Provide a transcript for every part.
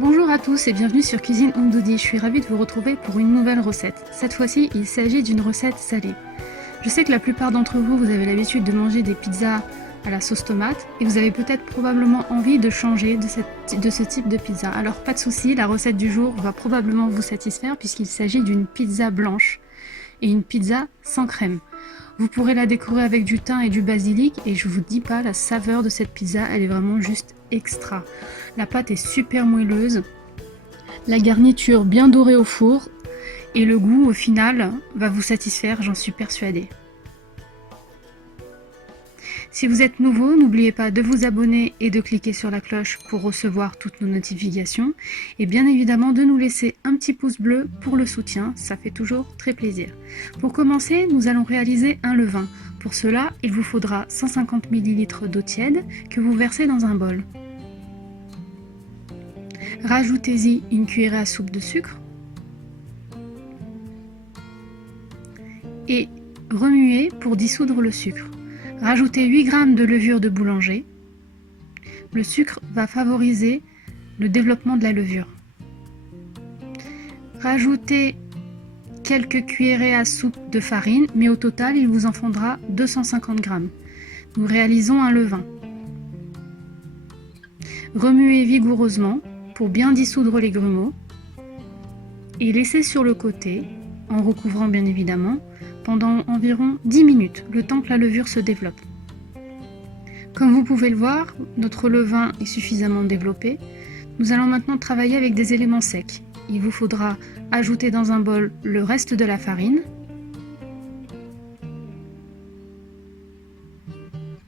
Bonjour à tous et bienvenue sur Cuisine Ondoudi. Je suis ravie de vous retrouver pour une nouvelle recette. Cette fois-ci, il s'agit d'une recette salée. Je sais que la plupart d'entre vous, vous avez l'habitude de manger des pizzas à la sauce tomate et vous avez peut-être probablement envie de changer de ce type de pizza. Alors pas de souci, la recette du jour va probablement vous satisfaire puisqu'il s'agit d'une pizza blanche et une pizza sans crème. Vous pourrez la décorer avec du thym et du basilic et je vous dis pas, la saveur de cette pizza, elle est vraiment juste extra. La pâte est super moelleuse, la garniture bien dorée au four et le goût au final va vous satisfaire, j'en suis persuadée. Si vous êtes nouveau, n'oubliez pas de vous abonner et de cliquer sur la cloche pour recevoir toutes nos notifications et bien évidemment de nous laisser un petit pouce bleu pour le soutien, ça fait toujours très plaisir. Pour commencer, nous allons réaliser un levain. Pour cela, il vous faudra 150 ml d'eau tiède que vous versez dans un bol. Rajoutez-y une cuillerée à soupe de sucre et remuez pour dissoudre le sucre. Rajoutez 8 g de levure de boulanger. Le sucre va favoriser le développement de la levure. Rajoutez quelques cuillerées à soupe de farine, mais au total, il vous en faudra 250 g. Nous réalisons un levain. Remuez vigoureusement pour bien dissoudre les grumeaux et laissez sur le côté, en recouvrant bien évidemment, pendant environ 10 minutes, le temps que la levure se développe. Comme vous pouvez le voir, notre levain est suffisamment développé. Nous allons maintenant travailler avec des éléments secs. Il vous faudra ajouter dans un bol le reste de la farine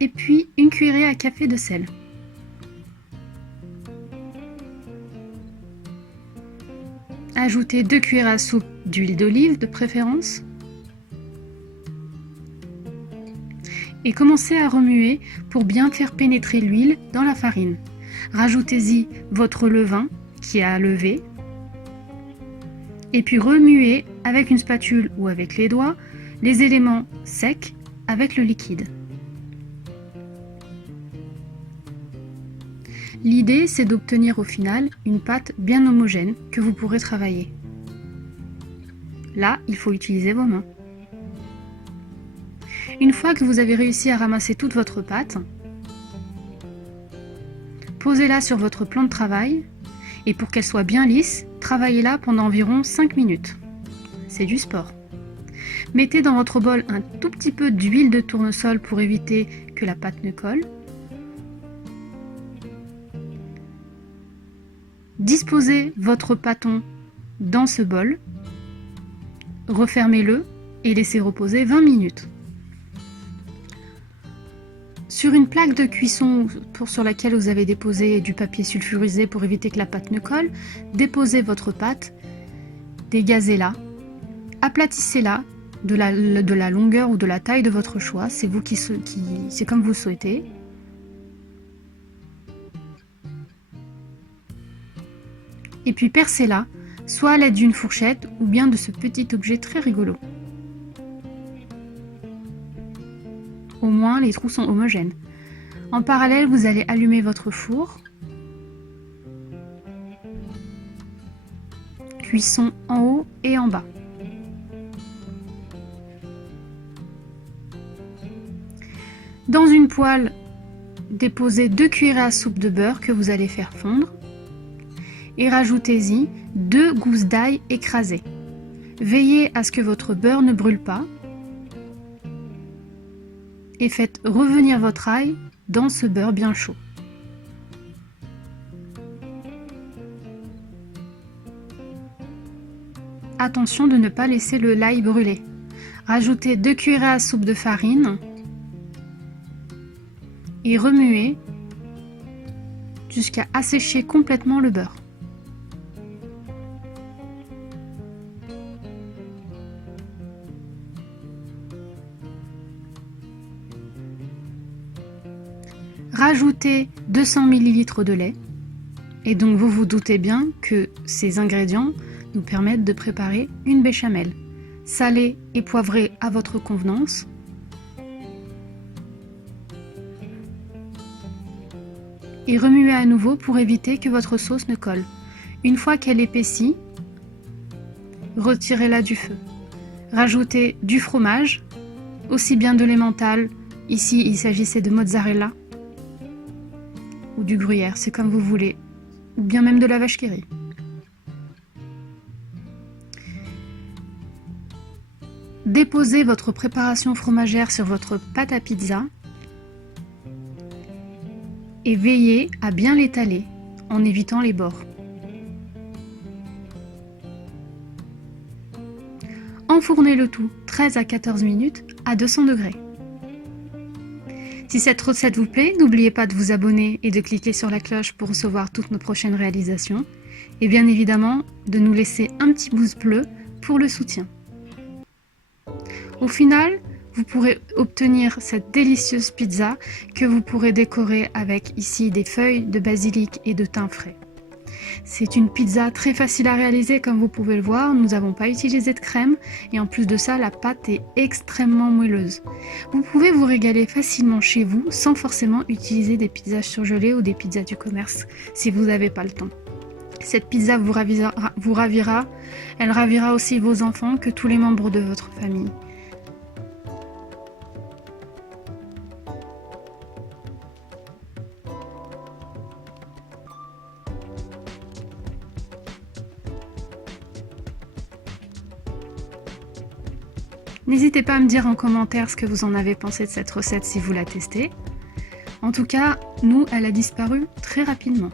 et puis une cuillerée à café de sel. Ajoutez 2 cuillères à soupe d'huile d'olive de préférence et commencez à remuer pour bien faire pénétrer l'huile dans la farine. Rajoutez-y votre levain qui est à lever et puis remuez avec une spatule ou avec les doigts les éléments secs avec le liquide. L'idée, c'est d'obtenir au final une pâte bien homogène que vous pourrez travailler. Là, il faut utiliser vos mains. Une fois que vous avez réussi à ramasser toute votre pâte, posez-la sur votre plan de travail et pour qu'elle soit bien lisse, travaillez-la pendant environ 5 minutes. C'est du sport. Mettez dans votre bol un tout petit peu d'huile de tournesol pour éviter que la pâte ne colle. Disposez votre pâton dans ce bol, refermez-le et laissez reposer 20 minutes. Sur une plaque de cuisson sur laquelle vous avez déposé du papier sulfurisé pour éviter que la pâte ne colle, déposez votre pâte, dégazez-la, aplatissez-la de la longueur ou de la taille de votre choix, c'est comme vous souhaitez. Et puis percez-la, soit à l'aide d'une fourchette ou bien de ce petit objet très rigolo. Au moins, les trous sont homogènes. En parallèle, vous allez allumer votre four. Cuisson en haut et en bas. Dans une poêle, déposez 2 cuillerées à soupe de beurre que vous allez faire fondre. Et rajoutez-y 2 gousses d'ail écrasées. Veillez à ce que votre beurre ne brûle pas et faites revenir votre ail dans ce beurre bien chaud. Attention de ne pas laisser l'ail brûler. Rajoutez 2 cuillerées à soupe de farine et remuez jusqu'à assécher complètement le beurre. Rajoutez 200 ml de lait et donc vous vous doutez bien que ces ingrédients nous permettent de préparer une béchamel. Salée et poivrée à votre convenance. Et remuez à nouveau pour éviter que votre sauce ne colle. Une fois qu'elle épaissit, retirez-la du feu. Rajoutez du fromage, aussi bien de l'emmental, ici il s'agissait de mozzarella, ou du gruyère, c'est comme vous voulez, ou bien même de la vache qui rit. Déposez votre préparation fromagère sur votre pâte à pizza et veillez à bien l'étaler en évitant les bords. Enfournez le tout 13 à 14 minutes à 200 degrés. Si cette recette vous plaît, n'oubliez pas de vous abonner et de cliquer sur la cloche pour recevoir toutes nos prochaines réalisations. Et bien évidemment, de nous laisser un petit pouce bleu pour le soutien. Au final, vous pourrez obtenir cette délicieuse pizza que vous pourrez décorer avec ici des feuilles de basilic et de thym frais. C'est une pizza très facile à réaliser comme vous pouvez le voir, nous n'avons pas utilisé de crème et en plus de ça la pâte est extrêmement moelleuse. Vous pouvez vous régaler facilement chez vous sans forcément utiliser des pizzas surgelées ou des pizzas du commerce si vous n'avez pas le temps. Cette pizza vous ravira, elle ravira aussi vos enfants que tous les membres de votre famille. N'hésitez pas à me dire en commentaire ce que vous en avez pensé de cette recette si vous la testez. En tout cas, nous, elle a disparu très rapidement.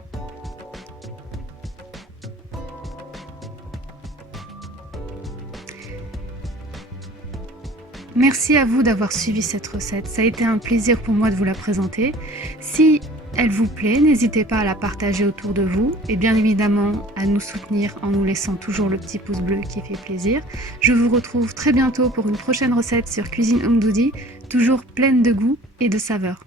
Merci à vous d'avoir suivi cette recette, ça a été un plaisir pour moi de vous la présenter. Si elle vous plaît, n'hésitez pas à la partager autour de vous et bien évidemment à nous soutenir en nous laissant toujours le petit pouce bleu qui fait plaisir. Je vous retrouve très bientôt pour une prochaine recette sur Cuisine Home Doody, toujours pleine de goût et de saveurs.